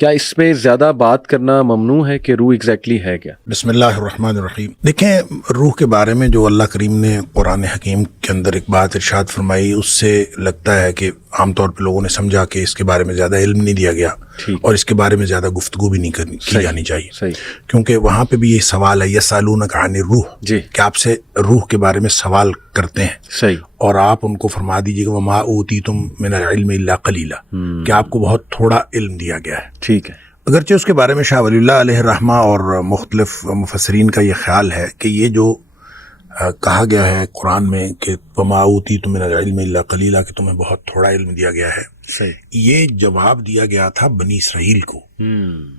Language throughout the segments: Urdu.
کیا اس پہ زیادہ بات کرنا ممنوع ہے کہ روح ایگزیکٹلی ہے کیا؟ بسم اللہ الرحمن الرحیم. دیکھیں، روح کے بارے میں جو اللہ کریم نے قرآن حکیم کے اندر ایک بات ارشاد فرمائی، اس سے لگتا ہے کہ عام طور پہ لوگوں نے سمجھا کہ اس کے بارے میں زیادہ علم نہیں دیا گیا اور اس کے بارے میں زیادہ گفتگو بھی نہیں کی جانی چاہیے، کیونکہ وہاں پہ بھی یہ سوال ہے یسألونک عن الروح، کہ آپ سے روح کے بارے میں سوال کرتے ہیں، اور آپ ان کو فرما دیجیے کہ وما اوتیتم من العلم الا قلیلا، کہ آپ کو بہت تھوڑا علم دیا گیا ہے. ٹھیک ہے. اگرچہ اس کے بارے میں شاہ ولی اللہ علیہ الرحمہ اور مختلف مفسرین کا یہ خیال ہے کہ یہ جو کہا گیا ہے قرآن میں کہ وما اوتیتم من العلم الا قلیلا، کہ تمہیں بہت تھوڑا علم دیا گیا ہے، یہ جواب دیا گیا تھا بنی اسرائیل کو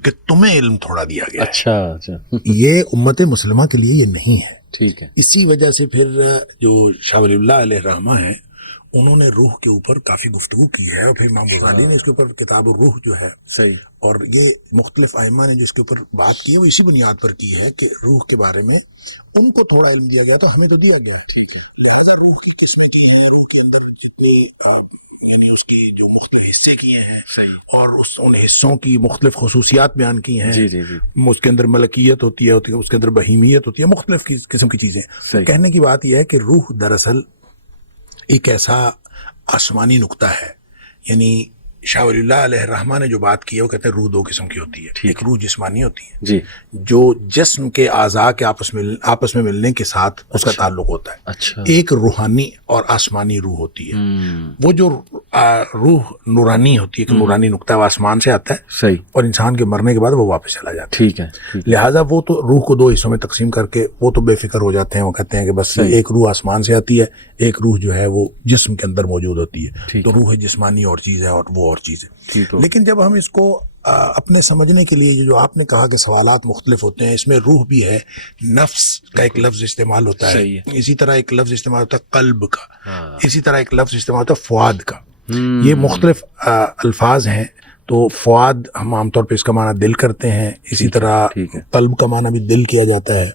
کہ تمہیں علم تھوڑا دیا گیا. اچھا. یہ امت مسلمہ کے لیے یہ نہیں ہے. ٹھیک ہے. اسی وجہ سے پھر جو شاہ ولی اللہ علیہ الرحمہ ہیں، انہوں نے روح کے اوپر کافی گفتگو کی ہے، اور پھر امام غزالی نے اس کے اوپر کتاب الروح جو ہے، اور یہ مختلف ائمہ نے جس کے اوپر بات کی ہے وہ اسی بنیاد پر کی ہے کہ روح کے بارے میں ان کو تھوڑا علم دیا گیا تو ہمیں تو دیا گیا ہے. لہٰذا روح کی قسمیں کی ہیں، روح کے اندر جتنی یعنی اس کی جو مختلف حصے کیے ہیں اور ان حصوں کی مختلف خصوصیات بیان کی ہیں. اس کے اندر ملکیت ہوتی ہے، اس کے اندر بہیمیت ہوتی ہے، مختلف قسم کی چیزیں. کہنے کی بات یہ ہے کہ روح دراصل ایک ایسا آسمانی نقطہ ہے. یعنی شاہ ولی اللہ علیہ الرحمہ نے جو بات کی ہے وہ کہتے ہیں روح دو قسم کی ہوتی ہے. ایک روح جسمانی ہوتی ہے جو جسم کے اعضاء کے آپس میں ملنے کے ساتھ اس کا تعلق ہوتا ہے. ایک روحانی اور آسمانی روح ہوتی ہے. وہ جو روح نورانی ہوتی ہے، کہ نورانی نقطہ وہ آسمان سے آتا ہے اور انسان کے مرنے کے بعد وہ واپس چلا جاتا ہے. لہٰذا وہ تو روح کو دو حصوں میں تقسیم کر کے وہ تو بے فکر ہو جاتے ہیں. وہ کہتے ہیں کہ بس ایک روح آسمان سے آتی ہے، ایک روح جو ہے وہ جسم کے اندر موجود ہوتی ہے. تو روح جسمانی اور چیز ہے اور وہ اور چیز ہے. لیکن جب ہم اس کو اپنے سمجھنے کے لیے جو آپ نے کہا کہ سوالات مختلف ہوتے ہیں، اس میں روح بھی ہے، نفس کا ایک لفظ استعمال ہوتا ہے، اسی طرح ایک لفظ استعمال ہوتا ہے قلب کا، اسی طرح ایک لفظ استعمال ہوتا ہے فؤاد کا. یہ مختلف الفاظ ہیں. تو فؤاد ہم عام طور پہ اس کا معنی دل کرتے ہیں، اسی طرح قلب کا معنی بھی دل کیا جاتا ہے.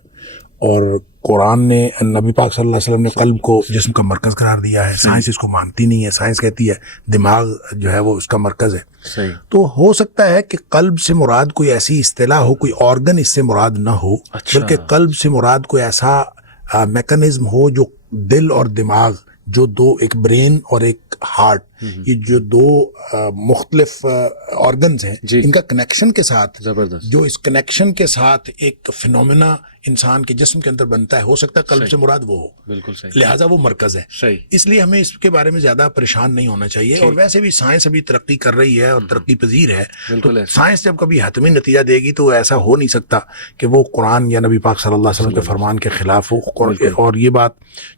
اور قرآن نے، نبی پاک صلی اللہ علیہ وسلم نے قلب کو جسم کا مرکز قرار دیا ہے. سائنس اس کو مانتی نہیں ہے. سائنس کہتی ہے دماغ جو ہے وہ اس کا مرکز ہے. تو ہو سکتا ہے کہ قلب سے مراد کوئی ایسی اصطلاح ہو، کوئی آرگن اس سے مراد نہ ہو، بلکہ قلب سے مراد کوئی ایسا میکانزم ہو جو دل اور دماغ، جو دو، ایک برین اور ایک ہارٹ، یہ جو دو مختلف آرگنز ہیں، ان کا کنیکشن کے ساتھ، جو اس کنیکشن کے ساتھ ایک فینومینا انسان کے جسم کے اندر بنتا ہے، ہو سکتا ہے قلب سے مراد وہ ہو. بالکل صحیح. لہٰذا وہ مرکز ہے. اس لیے ہمیں اس کے بارے میں زیادہ پریشان نہیں ہونا چاہیے. اور ویسے بھی سائنس ابھی ترقی کر رہی ہے اور ترقی پذیر ہے. تو سائنس جب کبھی حتمی نتیجہ دے گی تو ایسا ہو نہیں سکتا کہ وہ قرآن یا نبی پاک صلی اللہ علیہ وسلم کے فرمان کے خلاف ہو. اور یہ بات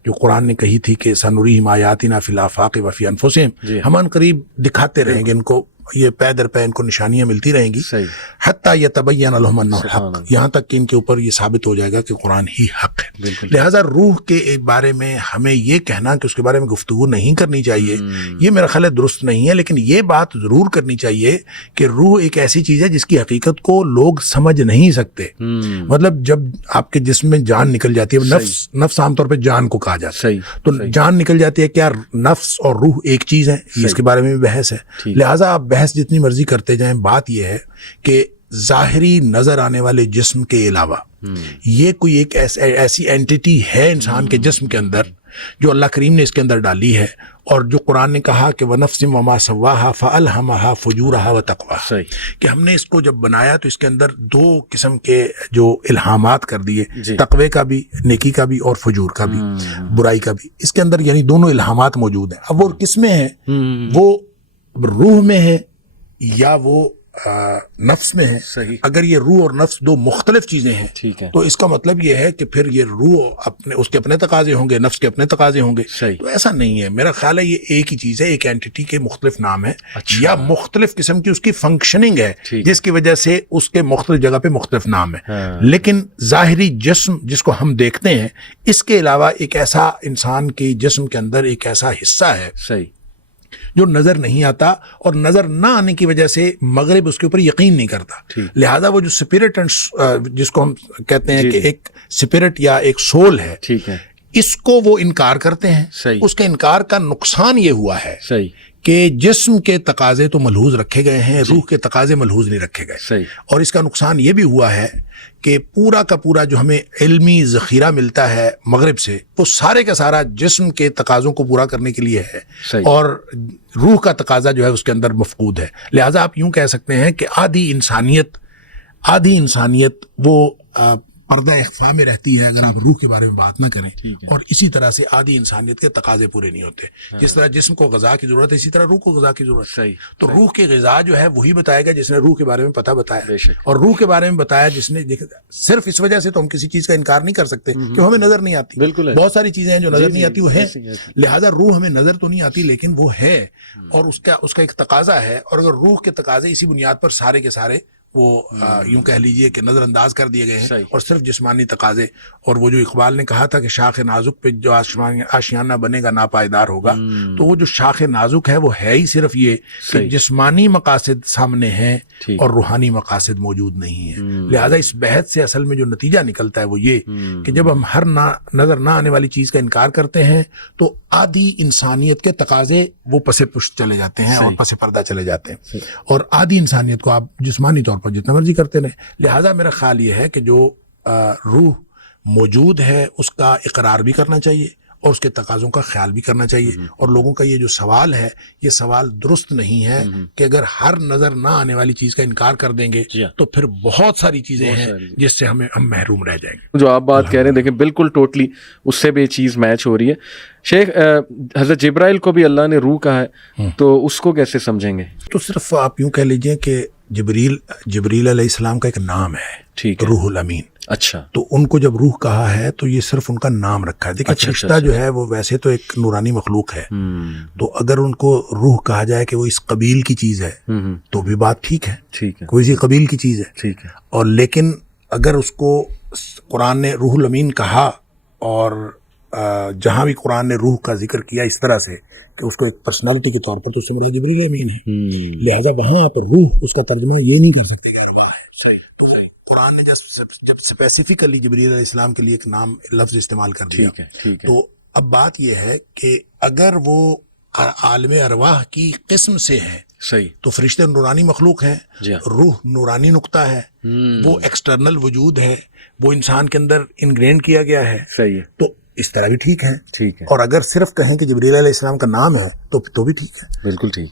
جو قرآن نے کہی تھی کہ سنریہم آیاتنا فی الآفاق وفی انفسہم، ہم ان قریب دکھاتے رہیں گے ان کو، یہ پے در پے ان کو نشانیاں ملتی رہیں گی، حتیٰ یتبین لہم انہ الحق، یہاں تک کہ ان کے اوپر یہ ثابت ہو جائے گا کہ قرآن ہی حق ہے. لہٰذا روح کے بارے میں ہمیں یہ کہنا کہ اس کے بارے میں گفتگو نہیں کرنی چاہیے، یہ میرا خیال ہے درست نہیں ہے. لیکن یہ بات ضرور کرنی چاہیے کہ روح ایک ایسی چیز ہے جس کی حقیقت کو لوگ سمجھ نہیں سکتے. مطلب جب آپ کے جسم میں جان نکل جاتی ہے، نفس عام طور پہ جان کو کہا جاتا ہے، تو جان نکل جاتی ہے، کیا نفس اور روح ایک چیز ہے؟ اس کے بارے میں بھی بحث ہے. لہٰذا آپ بحث جتنی مرضی کرتے جائیں، بات یہ ہے کہ ظاہری نظر آنے والے جسم کے علاوہ یہ کوئی ایک ایسی اینٹیٹی ہے انسان کے جسم کے اندر جو اللہ کریم نے اس کے اندر ڈالی ہے، اور جو قرآن نے کہا کہ وَنَفْسٍ وَمَا سَوَّاهَا فَأَلْهَمَهَا فُجُورَهَا وَتَقْوَاهَا، کہ ہم نے اس کو جب بنایا تو اس کے اندر دو قسم کے جو الہامات کر دیے، تقوی کا بھی، نیکی کا بھی، اور فجور کا بھی، برائی کا بھی. اس کے اندر یعنی دونوں الہامات موجود ہیں. اب وہ کس میں ہیں؟ وہ روح میں ہے یا وہ نفس میں ہے؟ اگر یہ روح اور نفس دو مختلف چیزیں ہیں تو اس کا مطلب یہ ہے کہ پھر یہ روح اس کے اپنے تقاضے ہوں گے، نفس کے اپنے تقاضے ہوں گے. تو ایسا نہیں ہے. میرا خیال ہے یہ ایک ہی چیز ہے، ایک اینٹیٹی کے مختلف نام ہے یا مختلف قسم کی اس کی فنکشننگ ہے جس کی وجہ سے اس کے مختلف جگہ پہ مختلف نام ہے. لیکن ظاہری جسم جس کو ہم دیکھتے ہیں، اس کے علاوہ ایک ایسا انسان کے جسم کے اندر ایک ایسا حصہ ہے جو نظر نہیں آتا، اور نظر نہ آنے کی وجہ سے مغرب اس کے اوپر یقین نہیں کرتا. لہذا وہ جو سپرٹ جس کو ہم کہتے ہیں کہ ایک سپرٹ یا ایک سول ہے، اس کو وہ انکار کرتے ہیں. اس کے انکار کا نقصان یہ ہوا ہے کہ جسم کے تقاضے تو ملحوظ رکھے گئے ہیں, روح کے تقاضے ملحوظ نہیں رکھے گئے. صحیح. اور اس کا نقصان یہ بھی ہوا ہے کہ پورا کا پورا جو ہمیں علمی ذخیرہ ملتا ہے مغرب سے, وہ سارے کا سارا جسم کے تقاضوں کو پورا کرنے کے لیے ہے, اور روح کا تقاضا جو ہے اس کے اندر مفقود ہے. لہٰذا آپ یوں کہہ سکتے ہیں کہ آدھی انسانیت وہ پردہ اخفاء میں رہتی ہے اگر آپ روح کے بارے میں بات نہ کریں, اور اسی طرح سے آدھی انسانیت کے تقاضے پورے نہیں ہوتے. جس طرح جسم کو غذا کی ضرورت ہے, اسی طرح روح کو غذا کی ضرورت ہے. تو روح کی غذا جو ہے وہی بتائے گا جس نے روح کے بارے میں پتہ بتایا, اور روح کے بارے میں بتایا جس نے. صرف اس وجہ سے تو ہم کسی چیز کا انکار نہیں کر سکتے کہ ہمیں نظر نہیں آتی. بہت ساری چیزیں ہیں جو نظر نہیں آتی, وہ ہے. لہٰذا روح ہمیں نظر تو نہیں آتی لیکن وہ ہے, اور اس کا ایک تقاضا ہے. اور اگر روح کے تقاضے اسی بنیاد پر سارے کے سارے وہ یوں کہہ لیجئے کہ نظر انداز کر دیے گئے ہیں, اور صرف جسمانی تقاضے. اور وہ جو اقبال نے کہا تھا کہ شاخ نازک پہ جو آشیانہ بنے گا ناپائیدار ہوگا, تو وہ جو شاخ نازک ہے وہ ہے ہی صرف یہ کہ جسمانی مقاصد سامنے ہیں اور روحانی مقاصد موجود نہیں ہیں. لہٰذا اس بحث سے اصل میں جو نتیجہ نکلتا ہے وہ یہ کہ جب ہم ہر نظر نہ آنے والی چیز کا انکار کرتے ہیں تو آدھی انسانیت کے تقاضے وہ پس پشت چلے جاتے ہیں اور پس پردہ چلے جاتے ہیں, اور آدھی انسانیت کو آپ جسمانی طور پر جتنا مرضی کرتے رہیں. لہٰذا میرا خیال یہ ہے کہ جو روح موجود ہے اس کا اقرار بھی کرنا چاہیے اور اس کے تقاضوں کا خیال بھی کرنا چاہیے. اور لوگوں کا یہ جو سوال ہے یہ سوال درست نہیں ہے کہ اگر ہر نظر نہ آنے والی چیز کا انکار کر دیں گے تو پھر بہت ساری چیزیں ہیں جس سے ہم محروم رہ جائیں گے. جو آپ بات کہہ رہے ہیں دیکھیں بالکل ٹوٹلی اس سے بھی یہ چیز میچ ہو رہی ہے. شیخ, حضرت جبرائیل کو بھی اللہ نے روح کہا ہے, تو اس کو کیسے سمجھیں گے؟ تو صرف آپ یوں کہہ لیجئے کہ جبریل علیہ السلام کا ایک نام ہے, روح الامین. اچھا, تو ان کو جب روح کہا ہے تو یہ صرف ان کا نام رکھا ہے. دیکھیں فرشتہ جو ہے وہ ویسے تو ایک نورانی مخلوق ہے, تو اگر ان کو روح کہا جائے کہ وہ اس قبیل کی چیز ہے تو بھی بات ٹھیک ہے, کوئی سی قبیل کی چیز ہے. اور لیکن اگر اس کو قرآن نے روح الامین کہا, اور جہاں بھی قرآن نے روح کا ذکر کیا اس طرح سے کہ اس کو ایک پرسنالٹی کے طور پر, تو اس سے مراد جبریل امین ہے. لہٰذا وہاں پر روح اس کا ترجمہ یہ نہیں کر سکتے کہ ارواح ہے. صحیح. تو قرآن نے جب اسپیسیفکلی جبریل علیہ السلام کے لیے ایک نام لفظ استعمال کر دیا, تو اب بات یہ ہے کہ اگر وہ عالم ارواح کی قسم سے ہے, صحیح, تو فرشتے نورانی مخلوق ہیں, روح نورانی نقطہ ہے, وہ ایکسٹرنل وجود ہے, وہ انسان کے اندر انگرینڈ کیا گیا ہے. صحیح ہے. تو اس طرح بھی ٹھیک ہے. اور اگر صرف کہیں کہ جبریل علیہ السلام کا نام ہے تو بھی ٹھیک ہے. بالکل ٹھیک.